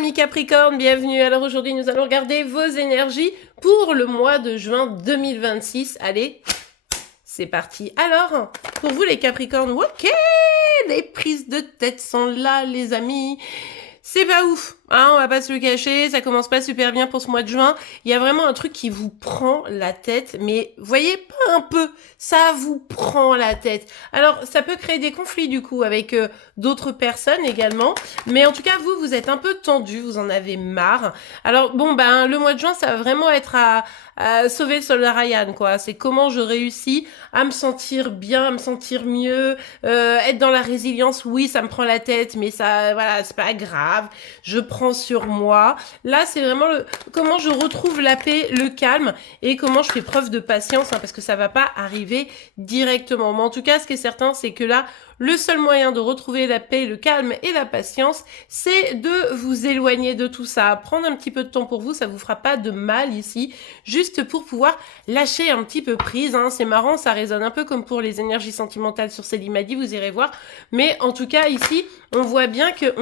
amis Capricorne, bienvenue. Alors aujourd'hui, nous allons regarder vos énergies pour le mois de juin 2026. Allez, c'est parti. Alors, pour vous les Capricornes, ok, les prises de tête sont là, les amis. C'est pas ouf, hein, on va pas se le cacher, ça commence pas super bien pour ce mois de juin. Il y a vraiment un truc qui vous prend la tête, mais voyez pas un peu, ça vous prend la tête. Alors, ça peut créer des conflits du coup avec d'autres personnes également, mais en tout cas, vous êtes un peu tendu, vous en avez marre. Alors bon, ben le mois de juin, ça va vraiment être à sauver le soldat Ryan, quoi. C'est comment je réussis à me sentir bien, à me sentir mieux, être dans la résilience. Oui, ça me prend la tête, mais ça, voilà, c'est pas grave. Je prends sur moi. Là, c'est vraiment comment je retrouve la paix, le calme et comment je fais preuve de patience, hein, parce que ça va pas arriver directement. Mais en tout cas, ce qui est certain, c'est que là, le seul moyen de retrouver la paix, le calme et la patience, c'est de vous éloigner de tout ça. Prendre un petit peu de temps pour vous, ça vous fera pas de mal ici, juste pour pouvoir lâcher un petit peu prise. Hein. C'est marrant, ça résonne un peu comme pour les énergies sentimentales sur Célimadi, vous irez voir. Mais en tout cas, ici, on voit bien que...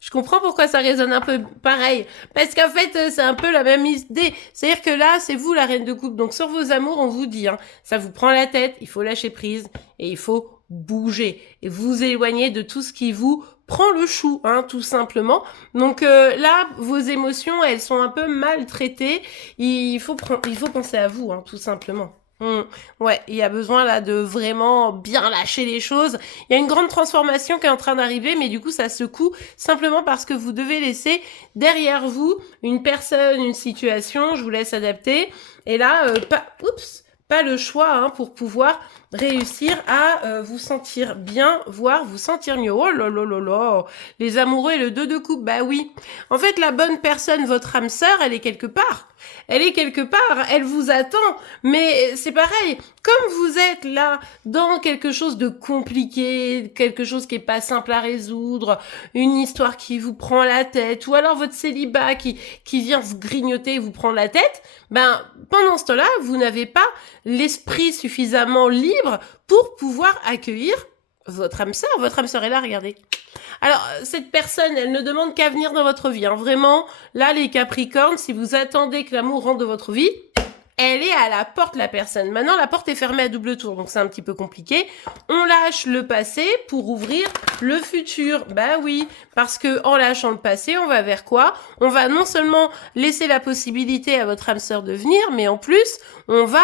Je comprends pourquoi ça résonne un peu pareil. Parce qu'en fait, c'est un peu la même idée. C'est-à-dire que là, c'est vous la reine de coupe. Donc sur vos amours, on vous dit, hein, ça vous prend la tête, il faut lâcher prise et il faut bouger. Et vous éloigner de tout ce qui vous prend le chou, hein, tout simplement. Donc là, vos émotions, elles sont un peu maltraitées. Il faut penser à vous, hein, tout simplement. Ouais, il y a besoin là de vraiment bien lâcher les choses. Il y a une grande transformation qui est en train d'arriver, mais du coup ça secoue simplement parce que vous devez laisser derrière vous une personne, une situation. Je vous laisse adapter. Et là, pas le choix hein, pour pouvoir réussir à vous sentir bien, voire vous sentir mieux. Oh là là là là, les amoureux et le 2 de coupe, bah oui. En fait, la bonne personne, votre âme sœur, elle est quelque part. Elle est quelque part, elle vous attend, mais c'est pareil, comme vous êtes là dans quelque chose de compliqué, quelque chose qui est pas simple à résoudre, une histoire qui vous prend la tête, ou alors votre célibat qui vient vous grignoter et vous prend la tête, ben pendant ce temps-là, vous n'avez pas l'esprit suffisamment libre pour pouvoir accueillir votre âme sœur. Votre âme sœur est là, regardez. Alors, cette personne, elle ne demande qu'à venir dans votre vie. Hein. Vraiment, là, les Capricornes, si vous attendez que l'amour rentre dans votre vie, elle est à la porte, la personne. Maintenant, la porte est fermée à double tour, donc c'est un petit peu compliqué. On lâche le passé pour ouvrir le futur. Bah oui, parce que en lâchant le passé, on va vers quoi? On va non seulement laisser la possibilité à votre âme sœur de venir, mais en plus, on va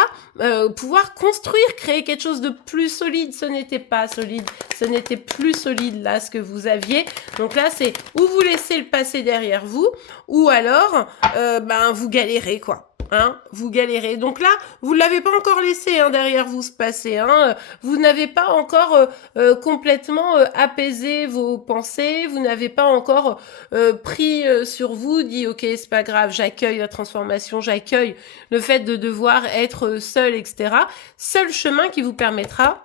pouvoir construire, créer quelque chose de plus solide. Ce n'était pas solide, ce n'était plus solide là, ce que vous aviez. Donc là, c'est ou vous laissez le passé derrière vous, ou alors, vous galérez, quoi. Hein, vous galérez. Donc là, vous ne l'avez pas encore laissé hein, derrière vous se passer. Hein. Vous n'avez pas encore complètement apaisé vos pensées. Vous n'avez pas encore pris sur vous, dit ok, c'est pas grave, j'accueille la transformation, j'accueille le fait de devoir être seul, etc. Seul chemin qui vous permettra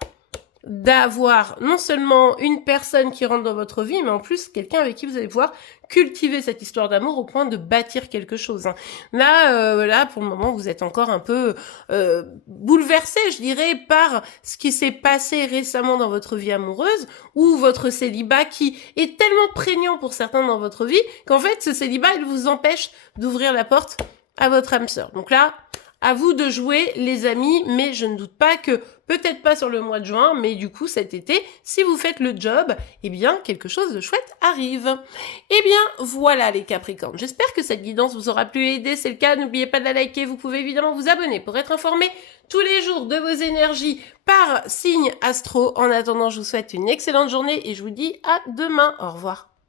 d'avoir non seulement une personne qui rentre dans votre vie, mais en plus quelqu'un avec qui vous allez pouvoir cultiver cette histoire d'amour au point de bâtir quelque chose. Hein. Là, pour le moment, vous êtes encore un peu bouleversé, je dirais, par ce qui s'est passé récemment dans votre vie amoureuse ou votre célibat qui est tellement prégnant pour certains dans votre vie qu'en fait, ce célibat, il vous empêche d'ouvrir la porte à votre âme sœur. Donc là, à vous de jouer, les amis, mais je ne doute pas que, peut-être pas sur le mois de juin, mais du coup cet été, si vous faites le job, eh bien, quelque chose de chouette arrive. Eh bien, voilà les Capricornes. J'espère que cette guidance vous aura plu et aidé. C'est le cas, n'oubliez pas de la liker. Vous pouvez évidemment vous abonner pour être informé tous les jours de vos énergies par signe astro. En attendant, je vous souhaite une excellente journée et je vous dis à demain. Au revoir.